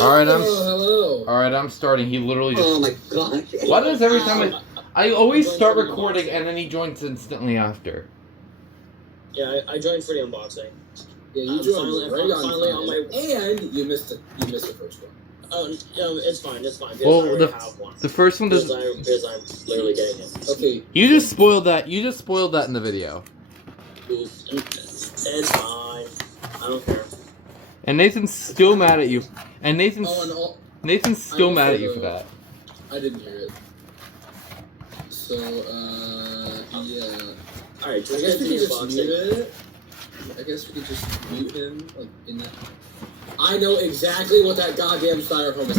Alright, I'm starting. He literally just... Oh my gosh. Why does every time I always start recording and then he joins instantly after? Yeah, I joined for the unboxing. Yeah, you joined finally on my... And you missed it. You missed the first one. Oh, no, it's fine. Well, the first one doesn't... Because I'm literally getting it. Okay. You just spoiled that. You just spoiled that in the video. It's fine. I don't care. And Nathan's still mad at you. And Nathan's still mad at you for that. I didn't hear it. So, yeah. Alright, I guess we could just mute it. I guess we could just mute him, like, in that... I know exactly what that goddamn styrofoam is.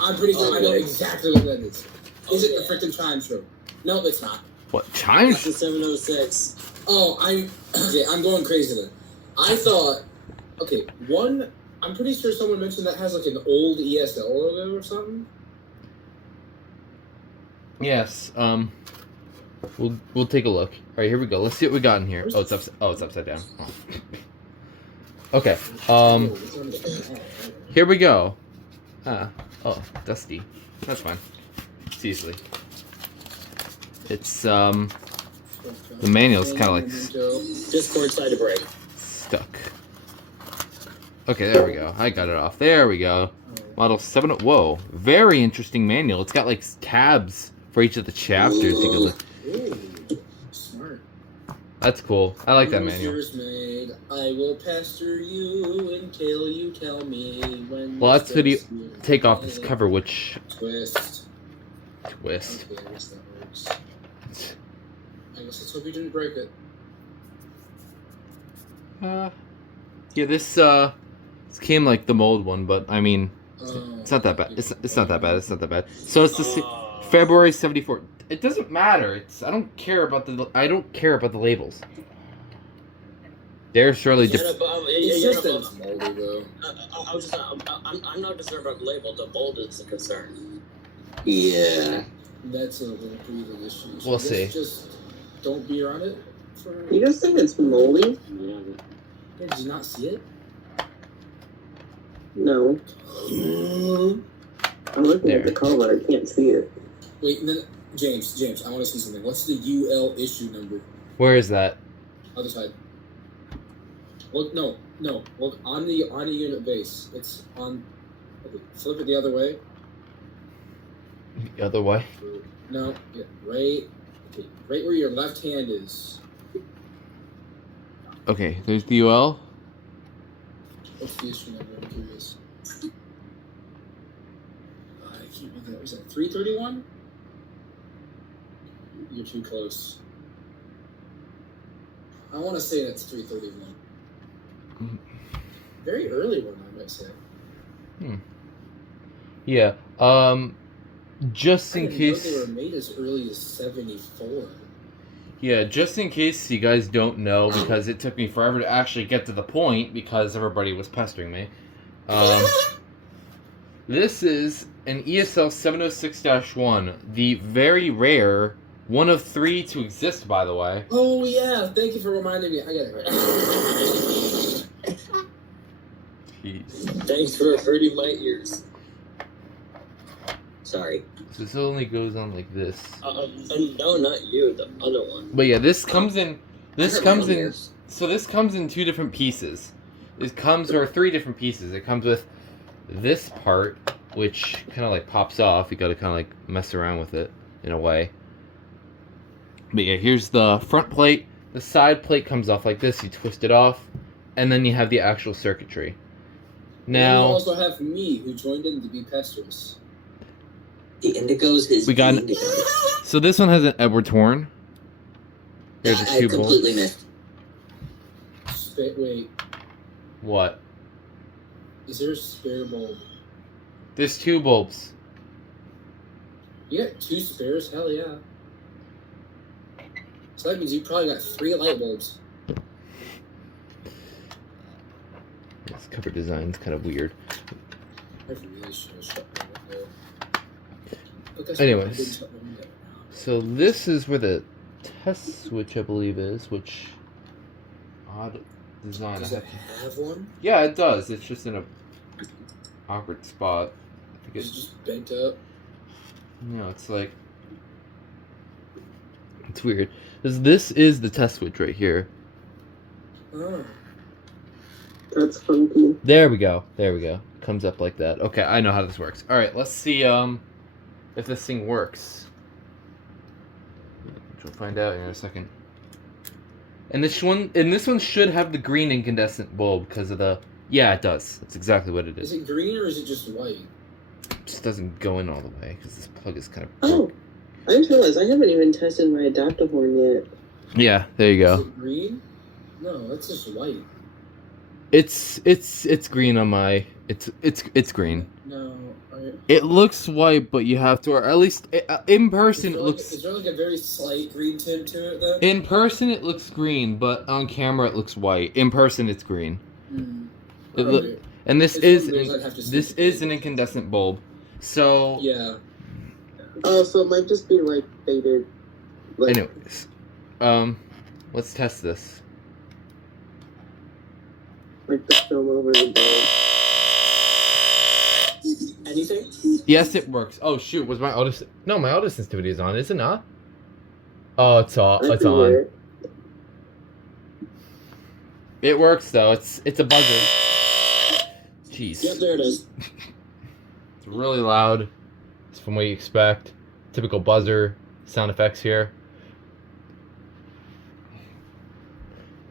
I'm pretty sure I know exactly what that is. Is it the freaking chime show? No, it's not. What, chime? It's the 706. Oh, I'm going crazy then. I thought, okay, I'm pretty sure someone mentioned that has like an old ESL logo or something. Yes. We'll take a look. All right, here we go. Let's see what we got in here. Oh, it's upside down. Oh. Okay. Here we go. Oh, dusty. That's fine. It's easily. It's the manual's kind of like Discord side to break. Stuck. Okay, there we go. I got it off. There we go. Model 7. Whoa, very interesting manual. It's got like tabs for each of the chapters. Ooh, smart. That's cool. I like that manual. Made. I will pester you until you tell me when. Well, let's take off this cover, which twist. Okay, I guess that works. I guess let's hope you didn't break it. Yeah, this came like the mold one, but I mean, it's not that bad. It's not that bad. It's not that bad. So it's the February '74. It doesn't matter. I don't care about the labels. They're surely it's just that it's moldy though. I'm not concerned about the label. The mold is the concern. Yeah. That's a little breathing issue. So we'll see. Just don't be around it. You just think it's moldy? Yeah, did you not see it? No. I'm looking at the color. I can't see it. Wait, and then James, I want to see something. What's the UL issue number? Where is that? Other side. Look, no. Look on the unit base. It's on. Okay, flip it the other way. The other way? No, yeah, right where your left hand is. Okay, there's the UL. What's the issue number? I'm curious. I can't remember that. Was that 331? You're too close. I want to say that's 331. Very early one, I might say. Yeah. Just in case they were made as early as 74. Yeah, just in case you guys don't know, because it took me forever to actually get to the point because everybody was pestering me. This is an ESL 706-1, the very rare, one of 3 to exist, by the way. Oh yeah, thank you for reminding me. I got it right. Jeez. Thanks for hurting my ears. Sorry. So this only goes on like this. No, not you. The other one. But yeah, this comes in. So this comes in 2 different pieces. Or 3 different pieces. It comes with this part, which kind of like pops off. You got to kind of like mess around with it in a way. But yeah, here's the front plate. The side plate comes off like this. You twist it off, and then you have the actual circuitry. Now and you also have me, who joined in to be pesters. The Indigos is Indigo. So this one has an Edward horn. There's a 2 bolts. I completely missed. Wait. What? Is there a spare bulb? There's 2 bulbs. You got 2 spares? Hell yeah. So that means you probably got 3 light bulbs. This cover design's kind of weird. I really should have shut my window. Anyways, so this is where the test switch, I believe, is, which odd design. Does it have one? Yeah, it does. It's just in a awkward spot. I think It's it's just bent up. it's like it's weird. This is the test switch right here. Oh. That's funky. There we go. Comes up like that. Okay, I know how this works. All right, let's see if this thing works. Which we'll find out in a second. And this one should have the green incandescent bulb because of the. Yeah, it does. That's exactly what it is. Is it green or is it just white? It just doesn't go in all the way because this plug is kind of. Oh, I just realized I haven't even tested my adapter horn yet. Yeah, there you Is go. it green? No, that's just white. It's green on my. It's green. No. It looks white, but you have to, or at least in person it looks. Is there like a very slight green tint to it then? In person it looks green, but on camera it looks white. In person it's green. Alright. And this It's is one of those I'd have to see. this is an incandescent bulb. So Yeah. Oh, so it might just be like faded. Like, anyways, let's test this. like the film over the bulb. Anything? Yes, it works. Oh shoot, was my auto? No, my auto sensitivity is on. Is it not? Oh, it's on. I It's can wear on. it. It works though. It's a buzzer. Jeez. Yep, there it is. It's really loud. It's from what you expect. Typical buzzer sound effects here.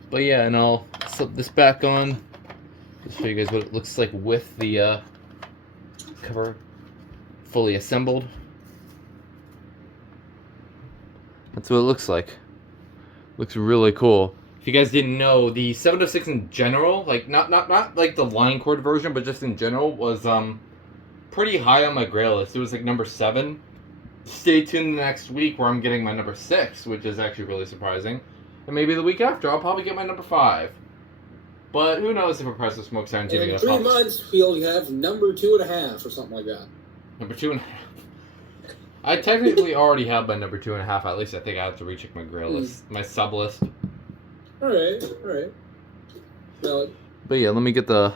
But yeah, and I'll slip this back on. Just show you guys what it looks like with the cover fully assembled. That's what it looks like. Looks really cool. If you guys didn't know, the 706 in general, like not like the Linecord version, but just in general, was pretty high on my grail list. It was like number 7. Stay tuned the next week where I'm getting my number 6, which is actually really surprising. And maybe the week after, I'll probably get my number 5. But who knows if Oppressive Smoke Siren TV In 3 months, we'll have number 2.5 or something like that. Number 2.5. I technically already have my number 2.5. At least I think I have to recheck my grail list, my sub list. Alright. Well, But yeah, let me get the.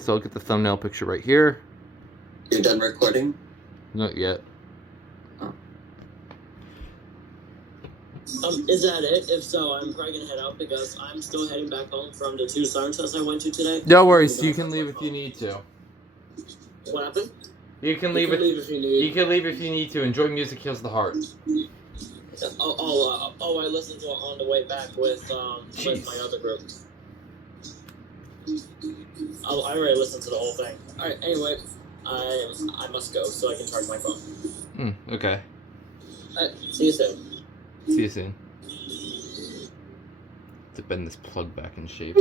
So I'll get the thumbnail picture right here. You're done recording? Not yet. Is that it? If so, I'm probably gonna head out because I'm still heading back home from the 2 siren tests I went to today. No worries. You can leave if you need to. What happened? You can you leave can it. leave if you need. You can leave if you need to. Enjoy music heals the heart. I listened to it on the way back with my other group. I already listened to the whole thing. Alright, anyway, I must go so I can charge my phone. Okay. Alright, see you soon. See you soon. To bend this plug back in shape.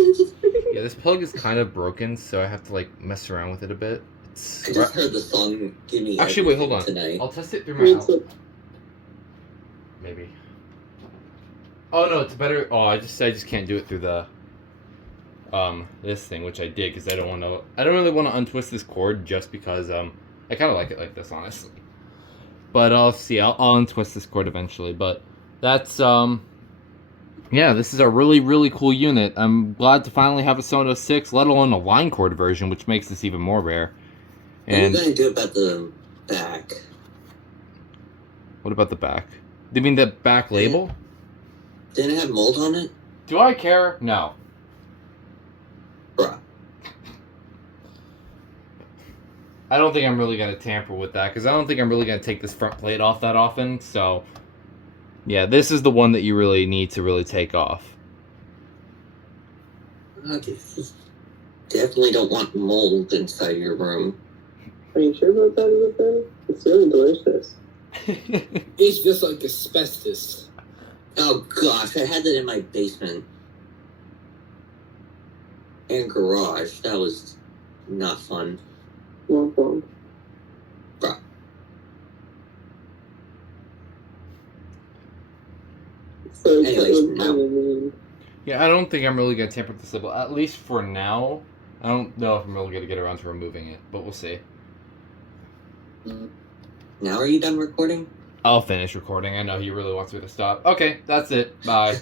Yeah, this plug is kind of broken, so I have to like mess around with it a bit. I just heard the song "Give Me Actually, wait, hold on. Tonight. I'll test it through my house. Maybe. Oh no, it's better. Oh, I just can't do it through the this thing, which I did because I don't really want to untwist this cord just because I kind of like it like this, honestly. But I'll see. I'll untwist this cord eventually. But that's yeah, this is a really, really cool unit. I'm glad to finally have a 706, let alone a Linecord version, which makes this even more rare. What are you And going to do about the back? what about the back? Do you mean the back label? Didn't it have mold on it? Do I care? No. Bruh. I don't think I'm really going to tamper with that, because I don't think I'm really going to take this front plate off that often, so... Yeah, this is the one that you really need to really take off. Okay. Definitely don't want mold inside your room. Are you sure about that, Ethan? It's really delicious. It's just like asbestos. Oh gosh, I had that in my basement. And garage. That was not fun. Womp womp. Bruh. So Anyways, that was no. really mean. Yeah, I don't think I'm really going to tamper with this label, at least for now. I don't know if I'm really going to get around to removing it, but we'll see. Now are you done recording? I'll finish recording. I know he really wants me to stop. Okay, that's it. Bye.